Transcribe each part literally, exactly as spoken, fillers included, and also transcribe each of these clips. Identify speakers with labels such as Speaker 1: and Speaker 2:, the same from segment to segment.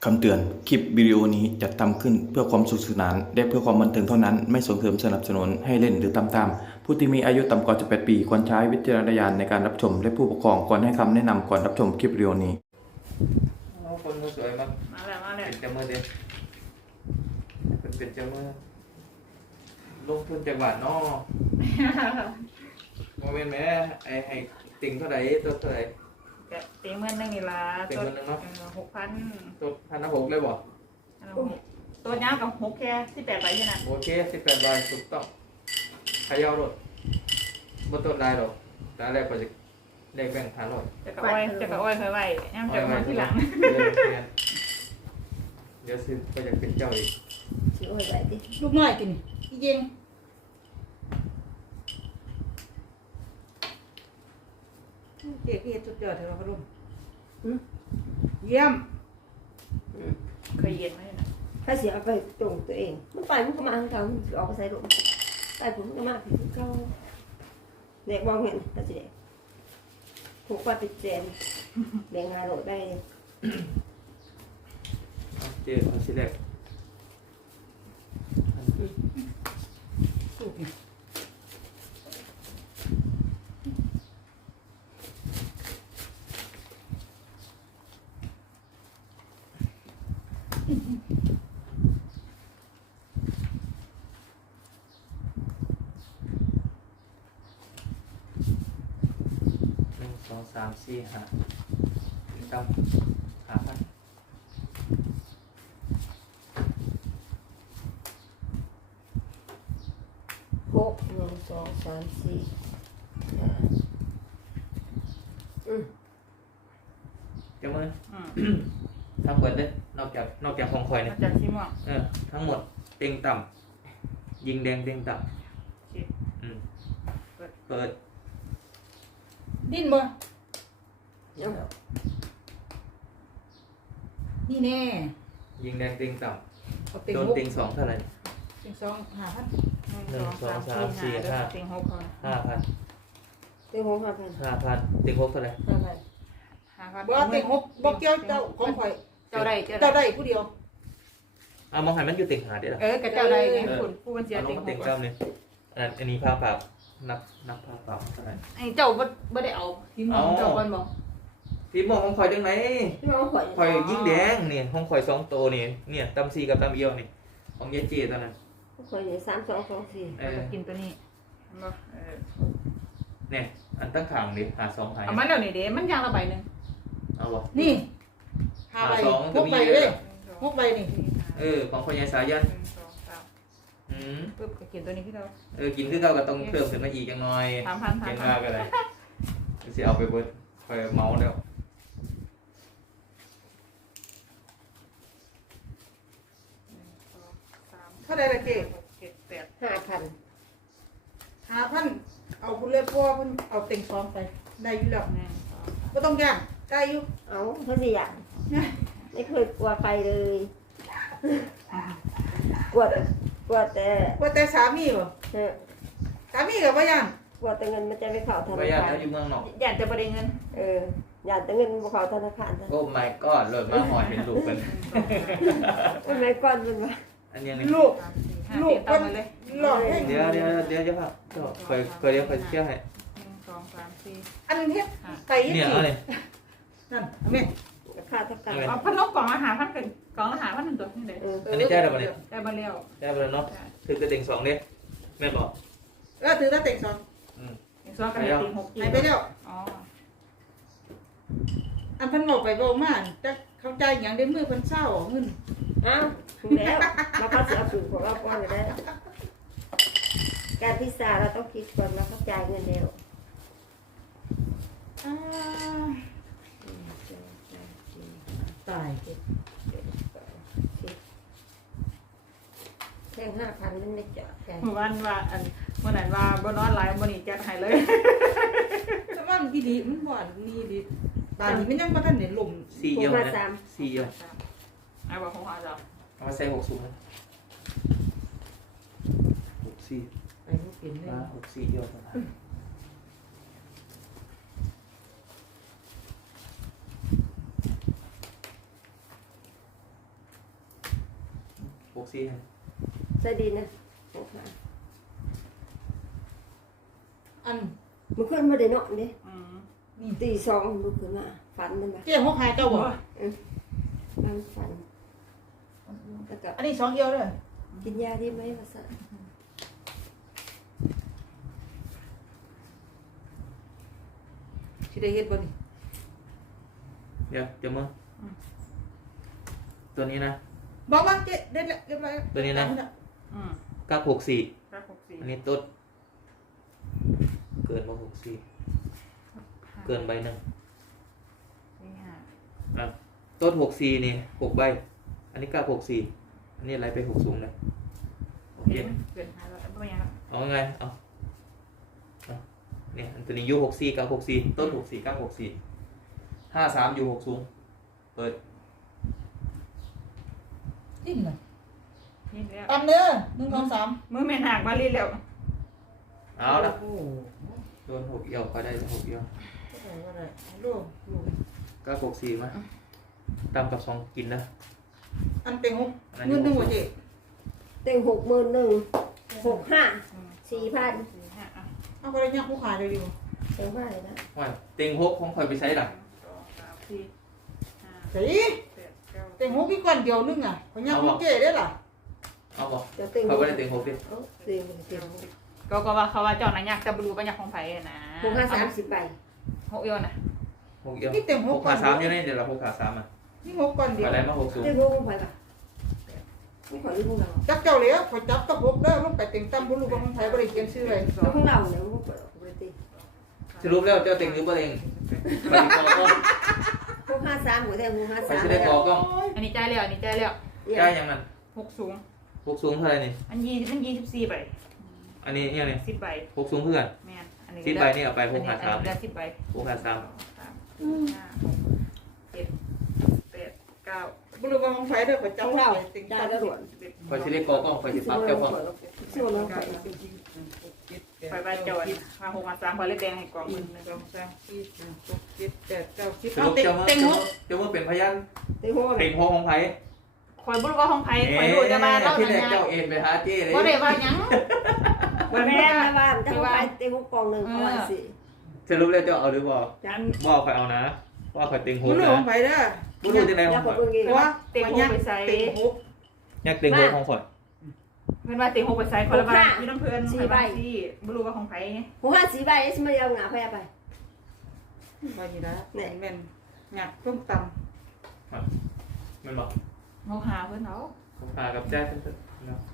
Speaker 1: คำเตือนคลิปวิดีโอนี้จัดทำขึ้นเพื่อความสนุกสนานและเพื่อความบันเทิงเท่านั้นไม่ส่งเสริมสนับสนุนให้เล่นหรือตามตามผู้ที่มีอายุต่ำกว่าสิบแปดปีควรใช้วิจารณญาณในการรับชมและผู้ปกครองควรให้คำแนะนำก่อนรับชมคลิปวิดีโอนี้
Speaker 2: คนมือสวยมาก
Speaker 3: มาแล้วมาแล้ว
Speaker 2: เป็นเจ้ามือเดียวเป็นเป็นเจ้ามือลงทุนจากบาทนอโมเมนต์แม่ไอให้ติ่งเท่าไหร่ตัวเท่าไหร่
Speaker 3: แกตีเมื่อนึงนี่ละตัวหกพัน
Speaker 2: ตัวพันหกเลยบ่
Speaker 3: ตัวนี้กับหกแค่ที่แปดใบใช่ไหม
Speaker 2: โอเคสิบแปดใบถูกต้องขยาวรถบนต้นได้หรอกแต่แรกก็จะเลขแบ่งพันหน่อย
Speaker 3: จะกระอ้อยจะกระอ้อยเคยไหวย่ำจะมาที่หลัง
Speaker 2: เดี๋ยวซื้อก็จะเป็นเจ้าอีก
Speaker 4: ซื้อไว้ได้ดิ
Speaker 5: ลูกน้อยกินอีเย็งเจ๊พี่สุดยอดเลยเราพรุ่งเยี่ยม
Speaker 3: เคยเย็นไหมนะ
Speaker 4: ถ้าเสียเอาไปตรงตัวเองมันไปมันก็มาทางเขามันออกไปใส่ลมใส่ผมก็มาผิดเขาเด็กมองเห็นก็จะเด็กถูกว่าติดเจนเลี้ยงหาโหลดได้
Speaker 2: เจ๊เอาสิแรกสองสามสี่ห้าจำหาพัน
Speaker 4: หกหนึ่งสองสามสี่อืม
Speaker 2: เจ้ามือทั้งหมดเลยนอกจากนอกจากของคอยเนี่ย
Speaker 3: จากซีม่วง
Speaker 2: เออทั้งหมดเต็งต่ำยิงแดงเต็งต่ำอืมเปิด
Speaker 5: ดิ้นบ่
Speaker 4: เดี๋ยว
Speaker 5: นี่แน่
Speaker 2: ยิงแดงเต็งต่ำโดนเต็งสองเท่าไหร่
Speaker 5: เต็งสองหาพัน
Speaker 2: หนึ่งสองสามสี่ห้า
Speaker 3: เต็งหก
Speaker 2: ห้าพัน
Speaker 4: เต็งหกห้าพัน
Speaker 2: ห้าพันเต็งหกเท่าไหร่
Speaker 4: ห้าพัน
Speaker 3: ห้าพัน
Speaker 5: บ่เต็งหกบ่เกี่ยวเจ้าของข่อย
Speaker 3: เจ้าได้
Speaker 5: เจ้าได้ผู้เดียว
Speaker 2: เอามองหันมันอยู่เต็งหาได้หรอ
Speaker 3: เออกับเจ้าได้ไงคุณผู้บัญชี
Speaker 2: เต็งหกเต็งเก้าเนี่ยอันนี้ผ้าเปล่านับนับผ้าเปล่าเท่าไหร่
Speaker 3: ไอ้เจ้าบ่บ่ได้เอาทีมของเจ้าคนบ่
Speaker 2: ทีมของข่อยจังไหน
Speaker 4: ที่ว่าข่อย
Speaker 2: ข่อยยิงแดงเนี่ยห้องข่อยสองโตเนี่ยเนี่ยตำซีกับตำเอียวนี่ของเยเจตอนนั้น
Speaker 4: ข่อยเนี่ยสามสองสองสี่
Speaker 3: กินตัวนี้บ่เออ
Speaker 2: เนี่ยอันตั้งขางดิหาสองหาย
Speaker 3: เอามันเดี๋ยวนี้เด้มันยางละใบนึง
Speaker 2: เอาวะ
Speaker 5: นี่ห้าใบหกใบเลยหกใบนี่
Speaker 2: เออของพ่อใหญ่สายันอืม
Speaker 3: ปึ๊บก็กินตัวนี้พี่เรา
Speaker 2: เออกินคือเก่าก็ต้องเพิ่มขึ้นมาอีกจังหน่อย
Speaker 3: สามพัน
Speaker 2: กินมากก็ได้สิเอาไปเบิดคอยเมาแล้ว
Speaker 5: เท่าไรละเจ๊
Speaker 3: เจ็ดแปด
Speaker 4: ห้าพัน
Speaker 5: หาพันเอาบุญเลือดพ่อเพิ่นเอาเต็งสองไปได้อยู่แล้วก็ต้องย่างได้อยู่
Speaker 4: เอาเพื่อสิอย่างไม่เคยกลัวใครเลยกลัวกลัวแต่
Speaker 5: กลัวแต่สามีบ่สามีกับว่าย่าง
Speaker 4: กลัวแต่เงินมันจะไม่เข้าธนาคาร
Speaker 2: ไม่อยากแล้วอยู่เมืองนอก
Speaker 3: อยากจะประเด็นเงิน
Speaker 4: เอออยากแต่เงินมันเข้าธนาคาร
Speaker 2: โอ้ my god เลยมาหอยเป็นลูกกัน
Speaker 4: โอ้ my god มันว่า
Speaker 2: อันนี้
Speaker 5: ลูกลูกมันหลอกให้
Speaker 2: เดี๋ยวเดี๋ยวเดี๋ยวจะพักเคยเคยเดี๋ยวเคยเชื่อให้
Speaker 3: หนึ่งสองสามสี่
Speaker 5: อันนี้เฮ็ดไป
Speaker 2: เนี่ยเอาเลย
Speaker 5: นั่นแม่
Speaker 4: ค่าทักการ
Speaker 3: เอาพันนกกล่องอาหารพันกันกล่องอาหารพันหนึ่งตัวนี่เลย
Speaker 2: อันนี้แจ้ได้ป่ะเนี่ย
Speaker 3: ได้มาแล้ว
Speaker 2: ได้ป่ะเนาะถือกระติ่งสองเนี่ยแม่บอก
Speaker 5: เออถือตะเต็งสอง
Speaker 2: อืม
Speaker 3: เต็งสองกันเต็งหก
Speaker 5: ไหนไปแล้ว
Speaker 3: อ๋อ
Speaker 5: อันพันบอกไปบอกมาจะเข้าใจอย่างเดียวมือพันเศร้าเงิน
Speaker 4: อ้าวถูกแล้วเราเขาเสียสูงของเราป้อนไปได้การพิซซ่าเราต้องคิดก่อนเราเข้าใจเงินเร็ว
Speaker 5: ตาย
Speaker 4: แค่ห้าพันนั่นไม่เจาะแค่
Speaker 3: วันว่าอันวันนั้นว่าบนนอนไลน์บนนี้แจ้งให้เลย
Speaker 5: แต่ว่ามันดีมันหวานนี่ดีตอนนี้มันยังมาทันเห็นลม
Speaker 2: สี่เยอะนะสี่เยอะ
Speaker 3: ไอ้บอกของอาจารย์
Speaker 2: เอามาใส่หกสูงหกสี่
Speaker 5: ไอ้พวกกินเลย
Speaker 2: หกสี่เยอะประมาณสี่ให้
Speaker 4: ใส่ดีนะหกห้า
Speaker 5: อัน
Speaker 4: มันขึ้นมาได้เนาะเด้
Speaker 3: อืม
Speaker 5: นี่
Speaker 4: ตีสองลุกขึ้นมาฝันนั่นปะ
Speaker 5: เจ๊หกหายเจ้าบ่
Speaker 4: มันฝันแล้วก็
Speaker 5: อันนี้สองเอียวเลย
Speaker 4: กินยาดีไหมวะสัน
Speaker 5: สิได้เฮ็ดบ่นี่
Speaker 2: เดี๋ยวเดี๋ยวมึงตัวนี้นะ
Speaker 5: บอกว่าเจ๊เด็ดแล้วเรียบร้อย
Speaker 2: ตัวนี้นะ
Speaker 3: อืม
Speaker 2: เก้าหกสี่
Speaker 3: รักหกสี่
Speaker 2: อันนี้ต้นเกินมาหกสี่เกินใบหนึ่ง
Speaker 3: สี่ห้า
Speaker 2: อ่ะต้นหกสี่นี่หกใบอันนี้เก้าหกสี่อันนี้อะไรไปหกสูงเลยโอเค
Speaker 3: เห็นเกินห้าแล้วไม่เป็นยัง
Speaker 2: เอาไงเอาเอาเนี่ยอันตัวนี้ยูหกสี่เก้าหกสี่ต้นหกสี่เก้าหกสี่ห้าสามยูหกสูงเปิด
Speaker 5: จริงเหรอ
Speaker 3: เห็นแล้ว
Speaker 5: ตามเนื้อหนึ่งสองสาม
Speaker 3: มือแม่นหักมาลีแล้ว
Speaker 2: เอาละ
Speaker 5: โอ้โห
Speaker 2: โดนหกเอี่ยวก็ได้หกเอี่ยว
Speaker 5: ก็ได้ก็ได้ดูดู
Speaker 2: เก้าหกสี่มาตำกับสองกินนะ
Speaker 5: อันเต็งหกเงินหนึ่งหัวเจ๊
Speaker 4: เต็งหกหมื่นหนึ่งหกห้า
Speaker 3: อืม
Speaker 4: สี่พัน
Speaker 3: สี่ห้าอ่ะ
Speaker 5: เอาก็ได้ยักผู้ขายเลยดีกว่า
Speaker 4: เต็งว่าเลยนะ
Speaker 2: ว่าเต็งหกของคอยไปใช้หลัก
Speaker 3: สองสามสี่ห้า
Speaker 5: เฮ้ย
Speaker 3: แปดเก้า
Speaker 5: เต็งหกพี่ก่อนเดียวนึงอ่ะเขายักผู้เจ๊ได้ล่ะ
Speaker 2: เอาบอก
Speaker 4: เดี๋ยวเต็ง
Speaker 2: เขาไม่ได้เต็งหกดิ
Speaker 4: เอาเต็งเต็งหก
Speaker 3: ก็ก็ว่าเขาว่าเจ้านักยักษ์จะบรูปัญญาของไผ่นะ
Speaker 4: หกห้าสามสิบใบ
Speaker 3: หกเอียวนะ
Speaker 2: หกเอี่ยว
Speaker 5: นี่เต็งห
Speaker 2: ห
Speaker 5: ก
Speaker 2: ก
Speaker 5: ก่อ
Speaker 2: ขาน สามอยู่นี่เดี๋ยวเราหกขาสามอ่ะ
Speaker 5: นี่หกก่อนเดียว
Speaker 2: อะไรมาหกสูง
Speaker 4: เต็งหกของใครปะไม่ขอเรื่องของเรา
Speaker 5: จักเจ้าเลยขอจับตะพกเด้อลงไปเต็งตั้มบุรุษของไทยบริเขียนชื่อเลย
Speaker 4: แล้วของเราเนี่ยมันก็เปิดออกปกติ
Speaker 2: สรุปแล้วเจ้าเต็งหรือเปล่าเต็งไปดีกอกล้อง
Speaker 4: หกห้าสามหัวแดงหกห้า
Speaker 2: ไป
Speaker 4: สาม
Speaker 2: สิได้กอกล้อง
Speaker 3: อันนี้ใจายแล้วอันนี้ใจายแล้ว
Speaker 2: ได้ยังมัน
Speaker 3: หกสูง
Speaker 2: หกสูงเท่าไหร่นี่
Speaker 3: อันยี่มันยี่สิบสี่ใบ
Speaker 2: อันนี้เนี่ยนี่
Speaker 3: สิบใบ
Speaker 2: หกสูงเพื่อน
Speaker 3: แม่นอันนี้
Speaker 2: สิบใบนี่เอาไปหกขาสาม
Speaker 3: อันนี้สิบใบ
Speaker 2: หกขาสาม
Speaker 3: สองสามห้าหกเจ็ดแปดเก้า
Speaker 5: บุรุษของไทยเด้อขอจั
Speaker 4: ข
Speaker 5: บ
Speaker 4: อง
Speaker 5: ไว้
Speaker 4: เรา
Speaker 5: เต็ง
Speaker 4: ได้
Speaker 5: ตั้ม
Speaker 4: แล้วด่วน
Speaker 3: สิบเอ็ด
Speaker 2: ไปสิได้กอกล้องไปสิปั๊บเจ้าของ
Speaker 4: ชื่อว่าน้องใคร
Speaker 3: ไปใบจอดมาหกมาสามพอเล็กแดงให้กอง
Speaker 5: ห
Speaker 3: มือ
Speaker 5: นึ่ง
Speaker 3: หนึ่ง
Speaker 5: สองสามสี่ห้าหกเจ็ดแปดเก้าสิบ
Speaker 2: ส
Speaker 5: เอา
Speaker 2: รุป
Speaker 5: เต็ง
Speaker 2: เจ้ามือ
Speaker 5: เต็งหก
Speaker 2: เจ้ามือเป็นพยาน
Speaker 4: เต็งหก
Speaker 2: เต็งหกของไผ่
Speaker 3: คอยบุรุษว่าของไผ่คอยดูจะมาเล่า
Speaker 2: ที่
Speaker 3: ห
Speaker 2: แร
Speaker 3: นั
Speaker 2: ก
Speaker 3: ง
Speaker 2: เจ้าเอ็นไปหาเจ้เลย
Speaker 3: ว่าเดี๋ยวว่ายัง
Speaker 4: วันแม่แม่บ้านถ้าเขาไปเต็งหกกองหนึ่งเขาว่าสิ
Speaker 2: สรุปแล้วเจ้าเอาหรือบ่
Speaker 4: จัน
Speaker 2: บ่คอยเอานะว่าคอยเต็งห
Speaker 5: บุ
Speaker 2: ก
Speaker 5: รุษ
Speaker 2: นะ
Speaker 5: ของไทยเด้อ
Speaker 2: บ่รู้ที่ไหนข
Speaker 4: แล้
Speaker 2: อ
Speaker 4: ว
Speaker 2: ง
Speaker 4: ผ
Speaker 2: ข่
Speaker 4: ม
Speaker 2: อย
Speaker 4: เพิ่งกิน
Speaker 5: เพราะว่าเต็งหกไปใส่เต็งหก
Speaker 2: อยากเต็งหกของข่อย
Speaker 3: เพื่อนว่าติหกไปใส่คนละใบยี่น้ำเพื่อนสี่ใบที่บุรุษว่าของไผ่ไง
Speaker 4: หกห้าสี่ใบสมัยเอาหนาไปไป
Speaker 5: มาดีนะแม่นแม่นหยักต้มตำ
Speaker 2: มันบอก
Speaker 3: งงหาเพื่อนเขา
Speaker 2: ผมพากับแจ้เพิ่นเนาะ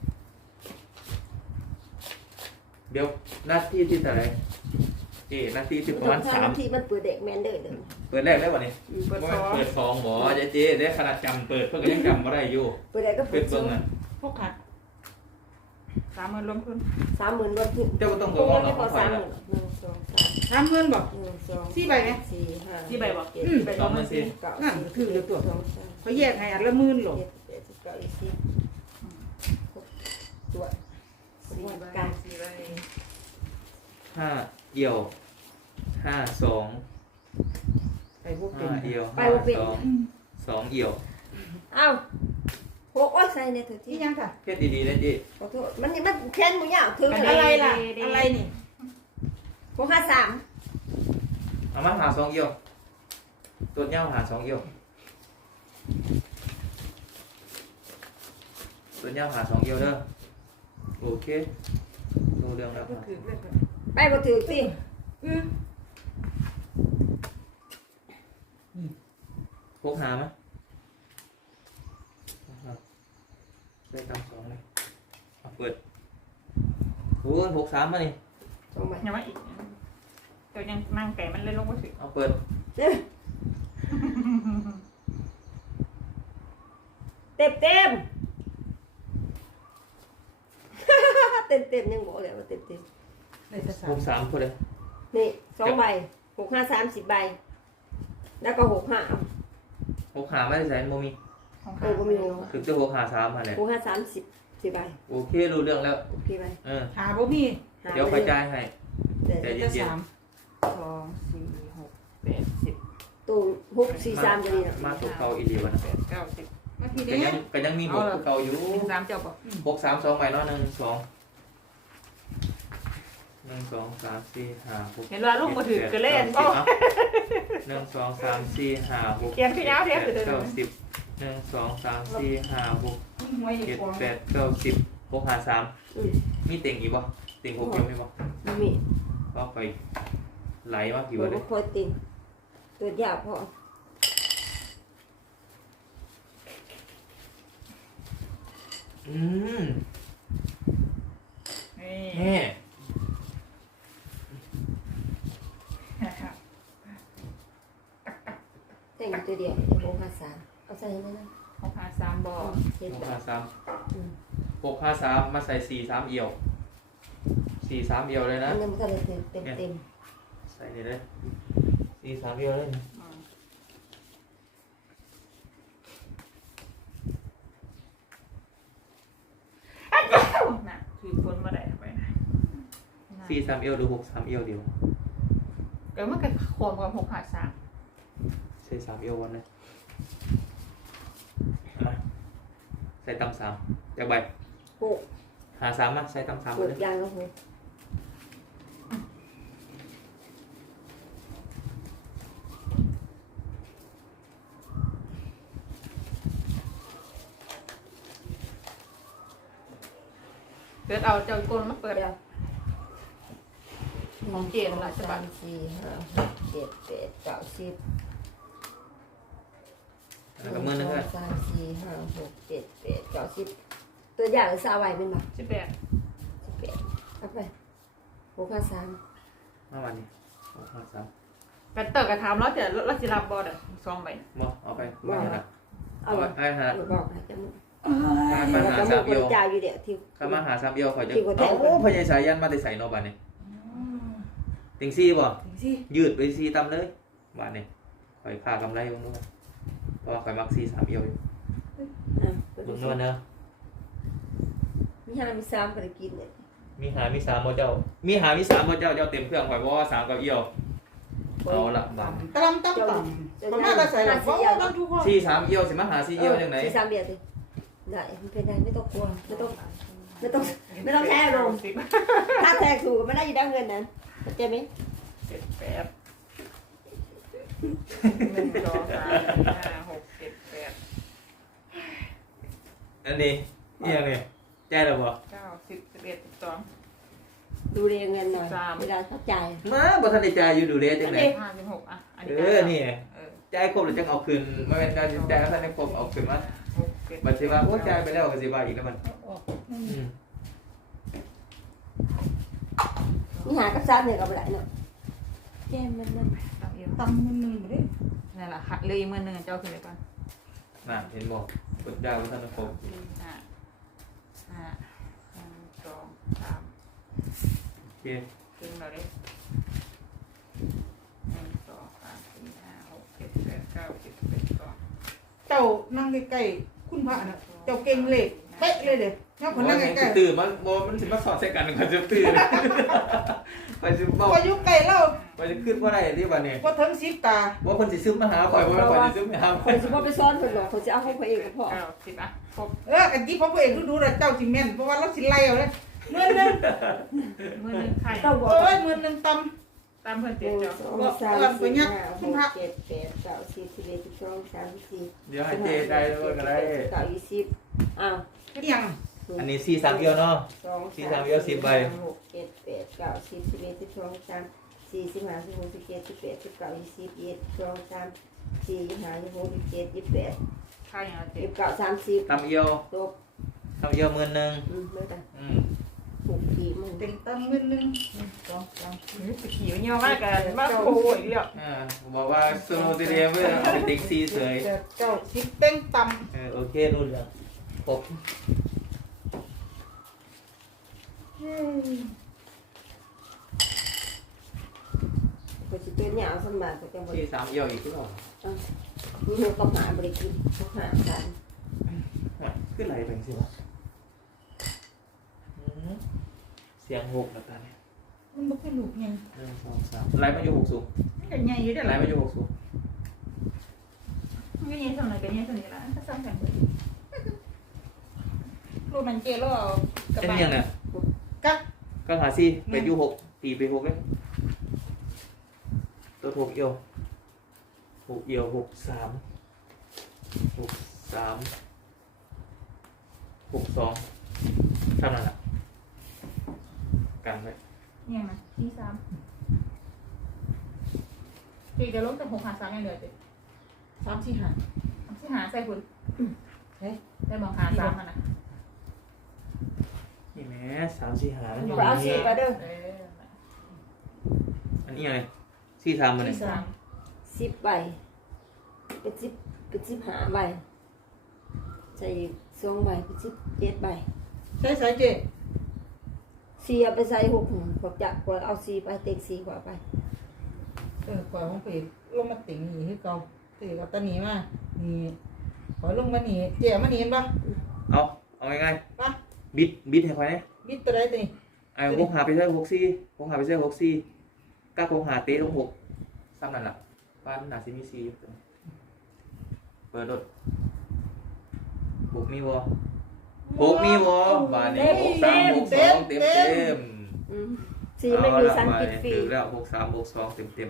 Speaker 2: เดี๋ยวหน้าที่ที่เท่าไหร่เจ้หน้าที่ที่ประมาณสาม
Speaker 4: ทีมันเปิดเด็กแมนเดอร์เดิม
Speaker 2: เปิดแรกได้ป่ะนี่
Speaker 3: เปิด
Speaker 2: ว่า
Speaker 3: ซอง
Speaker 2: เปิดสองบ่เจ๊เจ๊ได้ขนาดจำเปิดเพื่อนก็ยังจำไม่ได้อยู่
Speaker 4: เปิดเด็กก็
Speaker 2: เปิ
Speaker 4: เปิ
Speaker 2: ด
Speaker 4: ด
Speaker 2: เบิ่งอ่ะ
Speaker 5: พวกขาด
Speaker 3: สามหมื่นลงทุน
Speaker 4: สามหมื่นวันที่
Speaker 2: เจ้าก็ต้อง
Speaker 4: พ
Speaker 2: ก
Speaker 4: วก
Speaker 2: ล้อง
Speaker 4: นี้
Speaker 2: เนาะ
Speaker 4: พ
Speaker 2: ข
Speaker 4: อ
Speaker 2: องข่อ
Speaker 4: สาย มห
Speaker 2: ละ
Speaker 4: มื่นหนึ่งสองสาม
Speaker 5: สามหมื่นบอก
Speaker 4: หนึ่งสอง
Speaker 5: สี่ใบไหม
Speaker 4: สี่ห้า
Speaker 3: สี่ใบบอก
Speaker 4: เจ็ด
Speaker 3: สี่ใบสองหมื่นสี่
Speaker 4: เก้า
Speaker 5: นั่นถือเลยตัว
Speaker 4: สองสาม
Speaker 5: เขาแยกให้อันละหมื่นหรอก
Speaker 4: เจ็ดแปดสิบเก้ายี่สิบตัว
Speaker 3: สี่ใบสี่ใบ
Speaker 2: ห้าเอี่ยวห้าสอง
Speaker 5: ไปพวกเป็
Speaker 2: ห้าน เอี่ยว
Speaker 4: ไป
Speaker 2: ห้า
Speaker 4: บ่เป็น
Speaker 2: สองสองเอี่ยว
Speaker 4: เอ้าหกอ้อยใส่ในเถอะ
Speaker 5: ที่
Speaker 4: ที่
Speaker 5: ยังค่ะ
Speaker 2: เฮ็ดดีๆนะเจ๊
Speaker 4: ขอโทษมันมันแค้นมึงเนี่ยถือ
Speaker 5: อะไรล่ะอะไรนี่
Speaker 4: หกห้าสาม
Speaker 2: เอามาหาสองเอี่ยวตัวเน่าหาสองเอี่ยวตัวเน่าหาสองเอี่ยวเด้อโอเคดูเรื่องแล้ว
Speaker 5: ก็ถือเลยค่ะ
Speaker 4: ไปบ่ถือสิ
Speaker 5: อืม
Speaker 2: พกหาไหมได้ตามสองเลยเอาเปิดโอ้ยหกสามมานี่
Speaker 4: สองใบ
Speaker 3: ยังไม่อีกตัวยังนั่งไก่มันเลยลงมาถึง
Speaker 2: เอาเปิด
Speaker 4: เต็มเต็ม เต็มเต็มยังบอกเลยว่าเต็มเต็ม
Speaker 5: ในภาษา
Speaker 2: หกสามคนเลย
Speaker 4: นี่สองใบหกห้าสามสิบใบ แล้วก็หกห้า
Speaker 2: หกหาไม่ได้ใส่โมมี
Speaker 3: ของ
Speaker 4: เอ
Speaker 3: เขา
Speaker 4: อก็มีหก
Speaker 2: ถึงจะหกหาสามมาเนี่ย
Speaker 4: หกห้าสามสิบสิบใบ
Speaker 2: โอเครู้เรื่องแล้ว
Speaker 4: โอเคใบ
Speaker 2: เออ
Speaker 5: หาบ่มี
Speaker 4: หา
Speaker 2: เดี๋ยว
Speaker 4: ไป
Speaker 2: ไปจ่ายให้
Speaker 4: เดี๋ยว
Speaker 2: ใจ
Speaker 5: จะ
Speaker 2: เย็น
Speaker 5: สาม
Speaker 3: สองสี่หกแปดสิบ
Speaker 4: ตู้หกสี่
Speaker 2: ๆ
Speaker 4: สามจะดีนะ
Speaker 2: มาถูกเขาอีดีวะนะ
Speaker 3: แปดเก้าสิบ
Speaker 5: มาพี่
Speaker 2: ก็
Speaker 5: เด้
Speaker 2: ยังก็ยังมีหกเก่าอยู่
Speaker 3: หนึ่งสามเจ้าบอก
Speaker 2: หกสามสองใบเนาะหนึ่งสองหนึ่งสองสามสี่ห้าหก
Speaker 3: เห็นว่าลูกมาถือก็เล่น
Speaker 2: ก็
Speaker 3: ก็
Speaker 2: หนึ่งสองสามสี่ห้าหก
Speaker 3: เขียนขึ้นยาวเทียบเลยเด้อ
Speaker 2: เก้าสิบหนึ่งสองสามสี่ห้าหก
Speaker 5: หวยอีก
Speaker 2: เจ็ด
Speaker 5: กอง
Speaker 2: แปดเก้าสิบหกหาสาม
Speaker 4: อืม
Speaker 2: มีเต็งอีกบ่เต็งหกยังไม่บ่
Speaker 4: บ่มี
Speaker 2: ก็ไปไหลมากี่
Speaker 4: บ่
Speaker 2: วันเล
Speaker 4: บ่
Speaker 2: ย
Speaker 4: ค่อยติงตัวยาวพอ
Speaker 2: อืม
Speaker 3: นี่
Speaker 2: นี่
Speaker 4: แต่งตัวเดียวหกห้าสามเอาใส่ให้นั่น
Speaker 3: หกห้าสามบอก
Speaker 4: เจ็ด
Speaker 2: หก
Speaker 4: บา
Speaker 2: ห้า
Speaker 4: ท
Speaker 2: สาม
Speaker 4: อืม
Speaker 2: หกห้าสามมาใส่สี่สามเอี่ยวสี่สามเอี่ยวเลย
Speaker 4: อั
Speaker 2: นะ
Speaker 4: นนั้นมันก็เลยเต็มเต็มเต็ม
Speaker 2: ใส่นี่เลยสี่สามเอี่ยวเลย
Speaker 3: อืมน่ะถือคนมาได้ไปนะ
Speaker 2: สี่สามเอี่ยวหรือหกสามเอี่ยวเดียว
Speaker 3: เกิดมันก็โคนกับหกห้าสาม
Speaker 2: ใส่สามเอี่ยววันเลยมาใส่ตำสามจากใบ
Speaker 4: หก
Speaker 2: หาสามมาใส่ตำสาม
Speaker 4: ห
Speaker 2: มาก เลย
Speaker 4: ยางแล้วหก
Speaker 3: เกิดเอาเจ้าโกนมาเปิด
Speaker 4: เดียว
Speaker 3: ของเจนหลายฉบับ
Speaker 4: สามสี่ห้าหกเจ็ดแปดเก้าสิบ
Speaker 2: แล้วก็มือนึง
Speaker 4: ส
Speaker 2: เล
Speaker 4: อย งสามสี่ห้าหกเจ็ดแปดเก้าสิบตัวอย่างสาวไหวเป็นบ่
Speaker 3: สิบแปด
Speaker 4: สิบแปดเอาไปหกห้าสาม
Speaker 2: มาวันนี้หกห้าสาม
Speaker 3: แปดเตอร์กระทำแล้วจะรัสิรับบอลอ่ะสองใบ
Speaker 2: บ่เอาไปไม่เอาละ
Speaker 4: เอา
Speaker 2: เอา
Speaker 4: ไป
Speaker 2: ไปให้ฮะ
Speaker 4: บอกให้จำ
Speaker 2: มา
Speaker 4: แล้ว
Speaker 2: หา
Speaker 4: ก็
Speaker 2: สา
Speaker 4: มื
Speaker 2: ม
Speaker 4: อ
Speaker 2: เอี่ยว
Speaker 4: จ่ายอยู่เดี๋ยวที่
Speaker 2: ข้ามาหาสามเอี่ยวขอจะ
Speaker 4: ที่กดแทน
Speaker 2: โอ้พญายสายันมาแต่ใส่นอบ้านนี่ติงซี่บ่
Speaker 5: ถึงสิ
Speaker 2: ยืดไปซี่ตำเลยบ้านนี่คอยพากำไรบ้างด้วยเพราะว่าคอยมักซี่สามเอี่ยวอยู่
Speaker 4: อ่ะ
Speaker 2: ลุงนวลเนอะ
Speaker 4: มีห้ามีสามก็ได้กินเลย
Speaker 2: มีหามีสามบ่เจ้า มีหามีสามบ่เจ้าเจ้าเต็มเครื่องคอยเพราะว่าสามกับเอี่ยวเอาละบ้าน
Speaker 5: ตำตำตำประมาณก็ใส่ละบ่ต้องทุกคน
Speaker 2: ซี่สามเอี่ยวสิมาหาซี่เอี่ยวจังไหน
Speaker 4: สี่สามเดียวสิได้มันเป็นได้ไม่ต้องกลัวไม่ต้องไม่ต้องไม่ต้องแท้ลงถ้าแทงถูกก็ไม่ได้อยู่ได้เงินนั้นเข้าใจไหม
Speaker 3: เจ็ดแปดหนึ่งสองสามสี่ห้าหกเจ็ดแปด
Speaker 2: อันนี้เอี่ยงนี่แจ้แล้วบ่
Speaker 3: เก้าสิบสิบเอ็ดสิบสอง
Speaker 4: ดูเรียงเงินหน่อย
Speaker 3: สาม
Speaker 4: เวลาเข้าใจ
Speaker 2: มาบ่ทันได้จ่ายอยู่ดูเด้จังไหน
Speaker 3: ห้าสิบหกอ่ะอัน
Speaker 2: เอ
Speaker 3: นี้
Speaker 2: อนี่
Speaker 3: เออ
Speaker 2: จ่ายครบแล้วจังเอาคืนบ่แม่นการจ่ายแล้วท่านได้ครบเอาคืนมา
Speaker 3: หกเจ็ด
Speaker 2: บัดสิว่าโอ้จ่ายไปแล้วก็สิว่าอีกแล้วมัน อืม
Speaker 4: นี่หากับซับเนี่ยกับอะไรเนาะแก้มมันมัน
Speaker 3: สามเอียว
Speaker 5: ตำมันหนึ่งบ่ได้
Speaker 3: นี่นแหละค่ะเลยอีกมือหนึ่งเจ้าขึ้นไปก่อน
Speaker 2: น่ะเห็นบ่กดจ่ายบ่ทันได้ครบ
Speaker 3: ห้าห้าหนึ่งสองสาม
Speaker 2: โอเค
Speaker 3: ถึงเราได้หนึ่งสองสามสี่ห้าหกเจ็ดแปดเก้าสิบสิบเอ็ดสิบสอง
Speaker 5: เจ้านั่งใกล้ๆคุณพระน่ะเจ้าเก่งเลขเป๊ะเลยเด้เนาะคนนั่ง
Speaker 2: สิ
Speaker 5: ใกล้
Speaker 2: ตื่นมันบ่มันสิมาสอนใส่กันก็จะตื่นไปสิ
Speaker 5: ๆ
Speaker 2: เว้า
Speaker 5: พออยู่ใกล้เรา
Speaker 2: ไปสิขึ้นบ่ได้ที่บัดนี้
Speaker 5: บ่ถึงสิบตา
Speaker 2: ว่าเพิ่นสิซื้อมาหาข่อยบ่ว่าข่อยสิซื้อมาหา
Speaker 4: ค
Speaker 2: ข่อย
Speaker 4: นสมมติไปซ้อนคนหรอกคนจะเอาของตัวเองก็พอ
Speaker 3: เก้าสิบอ่ะครบ
Speaker 5: เออกันที่พ่อเอกดูๆแล้วเจ้าสิแม่นเพราะว่าเราสิไล่เอาเลยเมื่อนึง
Speaker 3: มือหนึ่งไข่
Speaker 4: ต้องบอก
Speaker 5: เอ้ยเมื่อนึงตำ
Speaker 3: ตามเพื่อน
Speaker 4: ห
Speaker 3: เจ็ด
Speaker 4: นึ่ง
Speaker 3: เจ้า
Speaker 4: สองสามสี่ห้าหกเจ็ดแปดเก้าสิบสิบเอ็ดสิบสองสามสิบสี่
Speaker 2: เดี๋ยวให้เจได้แล้วก็ได้
Speaker 4: สิบเก้ายี่สิบอ้าว
Speaker 5: เฮ็ดหยัง
Speaker 2: อันนี้สี่สามเอียวเนาะ
Speaker 4: สอง
Speaker 2: สี่สามเอียวสิบใบ
Speaker 4: หกเจ็ดแปดเก้าสิบสิบเอ็ดสิบสองสามสี่สิบห้าสิบหกสิบเจ็ดสิบแปดสิบเก้ายี่สิบเอ็ดสิบสองสามสี่ยี่ห้ายี่หกยี่เจ็ดยี่แปด
Speaker 3: ไข่อย่างละเจ็
Speaker 4: ยี่
Speaker 3: ด
Speaker 4: เก้าสามสิบ
Speaker 2: ตำเอียว
Speaker 4: จบ
Speaker 2: ตำเอียวหมื่นหนึง
Speaker 4: อืมเมื่อไหร่
Speaker 2: อืม
Speaker 4: หกกี่มึง
Speaker 5: เต็งตำเมื่อนึง
Speaker 3: สองสามสี่ขี่เงี้ยวมากกันมาโอ้ยเรียก
Speaker 2: อ่าบอกว่าสโนว์เรียเว้ยเอาไปติ๊กซีเสย
Speaker 5: แปดเก้าสิบเต็งต
Speaker 2: เออโอเครุ่นแล้วครบ
Speaker 4: ก็จะเป็นยาวสมัยก็จะบริ
Speaker 2: สี่สามเอียวอีกหรือเปล่า
Speaker 4: มีหัวกับหาบริกินหากัน
Speaker 2: ว่าขึ้นไหลไปสิวะอืมเสียงหกแล้วตอนนี้
Speaker 5: ำมันบ่เป็นลูกไง
Speaker 2: หนึ่งสองสามไหลมาอยู่หกสูง
Speaker 5: มันก็ใหญ่อยู่เด้อ
Speaker 2: ไหล
Speaker 5: ล่ะ
Speaker 2: มาอยู่หกสูง
Speaker 3: ไม่ยังสมัยกันยังสมัยละก็ซ้ำกันเลย
Speaker 5: มันเจแล้วเอากระ
Speaker 2: เป็น
Speaker 5: บะ
Speaker 2: ยังเนี่ย
Speaker 5: กัก
Speaker 2: ก็หาซี่ไปยูหกตีไปหกเลยตัวหกเอียวหกเอียวหกสามหกสามหกสองเท่านั้นแหละกันไว้
Speaker 3: เนี่ยนะที่สามตีจะลงแต่หกหาสามอย่างเดียวติ
Speaker 5: สามสี่ห้า
Speaker 3: ทำที่หาใส่คุณ
Speaker 5: เฮ้ย
Speaker 3: ได้มองหาสามมันนะ
Speaker 2: นี่แม่สามสี่หามันอยู่
Speaker 4: ไปเอา
Speaker 2: นี่
Speaker 4: สี่ไปเด้อ
Speaker 3: เออ
Speaker 2: อันนี้อะไรสี่สามมัน
Speaker 3: ที่
Speaker 2: เนี่ย
Speaker 3: สาม
Speaker 4: สิบใบเป็นสิบเป็นสิบห้าใบใส่สองใบเป็นสิบเจ็ดใบ
Speaker 5: ใช้สายเจ
Speaker 4: สี่เอาไปใส่หกขอบจักกว่าเอาสี่ไปเต็กสี่กว่าไป
Speaker 5: เออกว่าของปีลงมาติ่งหนีให้เก่าตีกับตาหนีมานี่ขอลงมาหนีเจ๋มาหนีเห็นปะ
Speaker 2: เอาเอาง่าย
Speaker 5: ปะ
Speaker 2: ๆบิดบิดให้ค่อยนะ
Speaker 5: บิดตัวใดตัวนี้
Speaker 2: ไอ้พวกหาไปเรื่อยหกสี่พวกหาไปเรื่อยหกสี่ก้าพวกหาเตะลงหกซ้ำนั่นแหละบ้านหนาซิมีซีอยู่เปิดรถหกมีวอหกมีวอบานนี้หกสามหกสองเต็มเต็ม
Speaker 4: อืมสี่ไม่มีสันปิดฟรี
Speaker 2: ถือแล้วหกสามหกสองเต็มเต็ม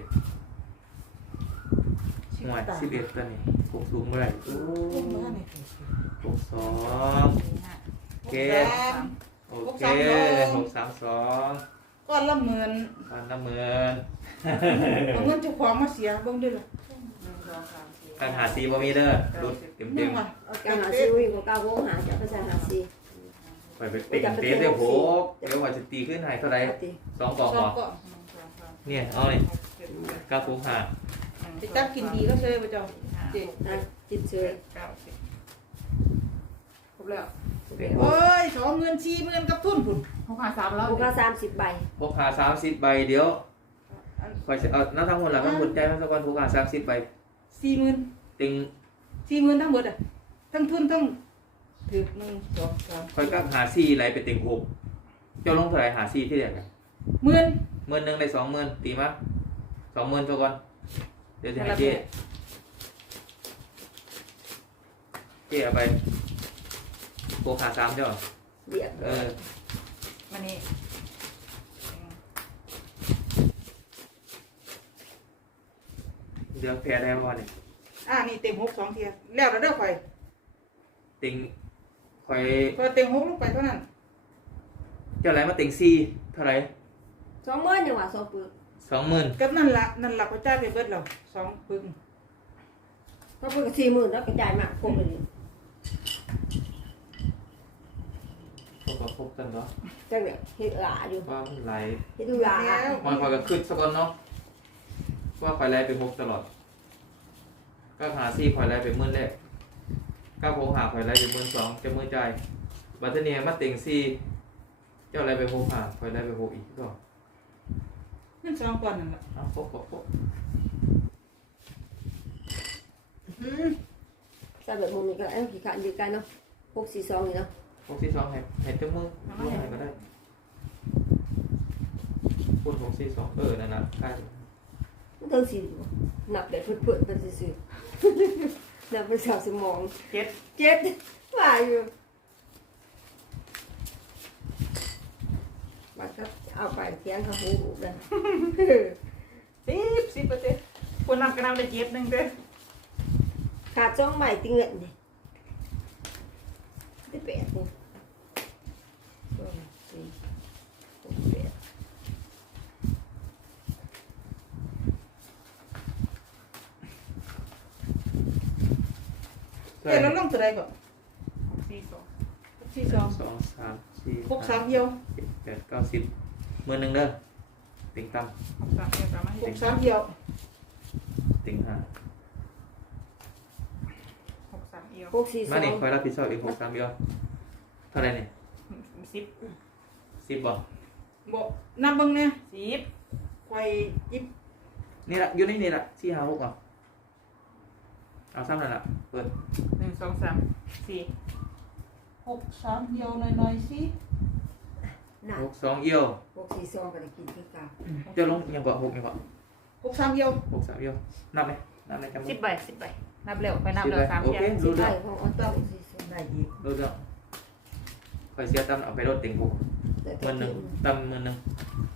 Speaker 2: หน่วยสิบเอ็ดตัวนี้หกสูงเมื่อไหร่
Speaker 5: ลงมาเนี่ย
Speaker 2: หกสองโอเค
Speaker 5: สาม
Speaker 2: โอเคหกสามสอง
Speaker 5: ก้อนละหมื่น
Speaker 2: พันละหมื่น
Speaker 5: เอาเงินเจ้าของมาเสียเบิ่งด้วยล่ะ
Speaker 3: หนึ่งสองสามสี่
Speaker 2: การหาซีบ่มีเด้อรุดเต็ม
Speaker 5: นึ
Speaker 2: เต็
Speaker 5: ง
Speaker 2: ม
Speaker 5: ว่ะ
Speaker 4: เอาการหาซีวิ่งของเก้าโมงหาจะไปใส่หาซี
Speaker 2: ไปไปเต็มเต็มเดี๋ยวหกเดี๋ยวว่าจะตีขึ้นให้เท่าไหร่
Speaker 4: เอาตี
Speaker 2: สองกล่อง
Speaker 5: ส
Speaker 2: เหร
Speaker 5: อง
Speaker 2: อ
Speaker 5: ก่อน
Speaker 3: หนึ่งสองสาม
Speaker 2: เนี่ยเอาเลย
Speaker 3: หกเจ็ดแปด
Speaker 2: ก้าพวกหา
Speaker 5: ไปจับกินดีก็เชยไปเจ้า
Speaker 3: ห้า
Speaker 5: เจ๊
Speaker 4: อ่ะจิตเชย
Speaker 3: เก้าสิบครบแล้ว
Speaker 5: โอ้ยสองหมื่นสี่หมื่นกับทุนพุ่น
Speaker 3: หกหาสามแล้ว
Speaker 4: พวกเราสามสิบใบ
Speaker 2: พวกหาสามสิบใบเดี๋ยวคอยเอาน้าทั้งหมดหลังทั้งหมดใจทั้งสักวันพวกหาสามสิบใบ
Speaker 5: สี่หมื่น
Speaker 2: ติง
Speaker 5: สี่หมื่นทั้งหมดอ่ะทั้งทุนทั้งถือหนึ่งสองสาม
Speaker 2: คอยกับหาซีไหลไปติงหกเจ้าลงเท่าไหร่หาซีที่เดียวกัน
Speaker 5: หมื่น
Speaker 2: หมื่นหนึ่งได้สองหมื่นตีมาสองหมื่นตัวก่อนเดี๋ยวจะให้เจ๊เจ๊เอาไปพวกหาสามเจ้า
Speaker 4: เดียบ
Speaker 2: เออ
Speaker 3: มันนี่
Speaker 2: เดี๋ยวแพ้ได้บ่เนี่ย
Speaker 5: อ่านี่เต็มหกสองเทียแล้วเราเด้อข่อย
Speaker 2: ติงคอย
Speaker 5: ข่อยเต็มหกลงไปเท่านั้น
Speaker 2: เจ้าอะไรมาติงซีเท่าไหร่
Speaker 4: สองหมื่นยังหว่าสองปึก
Speaker 2: สองหมื่น
Speaker 5: กับนั่นละนั่นละก็จ่ายไปเบิดแล้วสองปึง
Speaker 4: สองปึกสี่หมื่นแล้วกระจายมากคงเลย
Speaker 2: พวกเราพบกันเนาะ
Speaker 4: จังเนี่ยเฮ็ดหลาอยู่
Speaker 2: ว่ามันไหล
Speaker 4: เฮ็ดดูหลา
Speaker 2: คอยคอยก็ขึ้นสักก่อนเนาะว่าคอยไหลไปหกตลอดก็หาซีคอยไหลไปหมื่นแรกก็พงหาคอยไหลไปหมื่นสองจะหมื่นใจายบัตเทเนียมาติงซีเจ้าไหลไปหกหาคอยไหลไปหกอีกก็
Speaker 5: นั่นสองก่อนนั่นละ
Speaker 2: เอาพบพบพบ
Speaker 5: อืม
Speaker 4: สามแบบมุมนี้ก็เอ้ากี่ขันอยู่กันเนาะหกสี่สองนี่เนาะ
Speaker 2: หกสี่สองให้ให้เจ้ามือรู้ให้ก็ได้พูดหกสี่สองเออนั่นนะใกล้
Speaker 4: มันต้องสี่นับแบบเพื่อนๆตัวซื่อๆนับเป็นสาวสมอง
Speaker 3: เจ็ด
Speaker 4: เจ็ดว่าอยู่มันก็เอาไปเทียงเขาหูหูเลย
Speaker 3: สิบสิบเปอร์เซ็นต์คนนำกระนำได้เจ็ดหนึ่งเด้อ
Speaker 4: ขาดสองใบติเงินดิได้แปดนี่สองสี่หกแปด
Speaker 2: ใช่
Speaker 5: เดี๋ยวเราลงตัวใดก่อน
Speaker 3: หกสี่สอง
Speaker 5: สี่สอง
Speaker 2: สองสามสี่
Speaker 5: หกสามเดียว
Speaker 2: เจ็ดแปดเก้าสิบหมื่นหนึ่งเด้อติงตั้ม
Speaker 3: หกสามเดียวสามารถ
Speaker 5: หกสามเดียว
Speaker 2: ติงห้า
Speaker 3: หกสามเอียว
Speaker 4: หกสี่ส
Speaker 2: มา
Speaker 4: อง
Speaker 2: นี่คอยรับผิดชอบอีกหกสามเดียวเท่าไหรเนี่ย
Speaker 3: สิบ
Speaker 2: สิบบ่
Speaker 5: บอกนับเบิ่งเนี่ย
Speaker 3: สิบ
Speaker 5: ข่อยยิบ
Speaker 2: นี่ละอยู่ในนี่ละสี่ห้าหกอ่ะเอาซ้ำนั่นละเปิด
Speaker 3: หนึ่งสองสามสี่
Speaker 5: หกสามเดียวหน่อยๆสิ
Speaker 4: น่ะ
Speaker 2: หกสองเอี่ยว
Speaker 4: หกสี่สองก็ได้กินคือเก่า
Speaker 2: เจ้าลงยังบ่หกยังบ่
Speaker 5: หกสามเดียว
Speaker 2: หกสามเอี่ยวนับไหมนับไหมจำ
Speaker 3: สิบใบสิบใบนับเร็วไปนับ
Speaker 2: สิบ
Speaker 3: เร็ว
Speaker 2: ใบ
Speaker 3: สาม
Speaker 2: โอ
Speaker 3: เทีย
Speaker 2: เค
Speaker 4: สิ
Speaker 2: รู้
Speaker 4: บ
Speaker 2: เรื่
Speaker 4: ใบ
Speaker 2: อง
Speaker 4: ของออนต้าหกสี่สองได้อีก
Speaker 2: รู้เรื่องคอยเสียตั้มเอาไปรถเต็งหก
Speaker 4: แต่
Speaker 2: หมื่นหนึ่งตั้มหมื่นหนึ่ง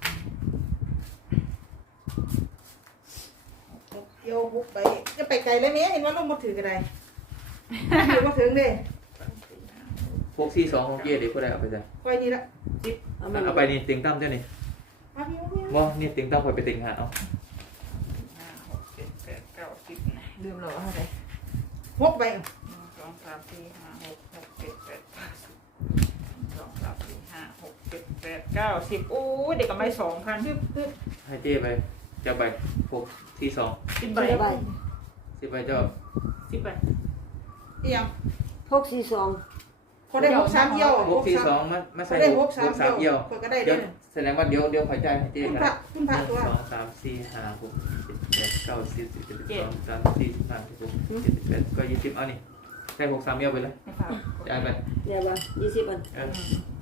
Speaker 5: เดี๋ยวบุกไปจะไปไกลเลยไหมเห็นว่าลงมาถือกันไดถือมาถึงเลย
Speaker 2: หกสี่สองของเกียร์เดี๋ยวก็ได้เอาไปจ้ะ
Speaker 5: คอยนี่ละ
Speaker 4: เอามา
Speaker 2: เอาไปนี่เต็งตั้มเจ้านี่
Speaker 5: มาพี่มาพี่
Speaker 2: ว่านี่เต็งตั้มคอยไปเต็งหาเอา
Speaker 3: ห้าหกเจ็ดแปดเก้าสิบลืมแล้วว่าเท่าไหร่
Speaker 5: หกใบ
Speaker 3: หนึ่งสองสามสี่ห้าหกหกเจ็ดแปดเก้าสิบหนึ่งสองสามสี่ห้าหกเจ็ดแปดเก้าสิบโอ้ยเด็กกับไม่สองพัน
Speaker 5: ตึ๊บตึ๊บ
Speaker 2: ให้เจ้ไปจะไปหกสี่สอง
Speaker 3: สิบ
Speaker 4: ใบ
Speaker 3: ใบ
Speaker 4: ใบ
Speaker 2: สิบใบเจ้า
Speaker 3: สิบใบ
Speaker 5: อีหยัง
Speaker 4: หกสี่สอง
Speaker 5: คนได้หกสามเยี่ยว
Speaker 2: หกสี่สองมามา
Speaker 5: ค
Speaker 2: ใส่
Speaker 5: นได้
Speaker 2: ห
Speaker 5: ห
Speaker 2: ก
Speaker 5: ก
Speaker 2: สา
Speaker 5: สาม
Speaker 2: ม
Speaker 5: เยี่
Speaker 2: เอี่
Speaker 5: ย
Speaker 2: ยว ว
Speaker 5: คนก็ได้
Speaker 2: เดี๋
Speaker 5: เด้
Speaker 2: ยว
Speaker 5: อ
Speaker 2: แสดงว่าเดี๋ยวเดี๋ยวขอใจายให้เจ้
Speaker 5: คุณ
Speaker 2: กัน
Speaker 5: พระคุณพระตัว
Speaker 2: สองสามสี่ห้าหกเจ็ดแปดเก้าสิบสิบเอ็ดสิบสองสามสี่สิบห้าสิบหกเจ็ดสิบแปดก็ยี่สิบเอานี่ได้หกสามเอี่ยวไปเลย
Speaker 3: นะครับ
Speaker 2: จ่ายไป
Speaker 4: เดี๋ยวมายี่สิบอัน
Speaker 2: เออ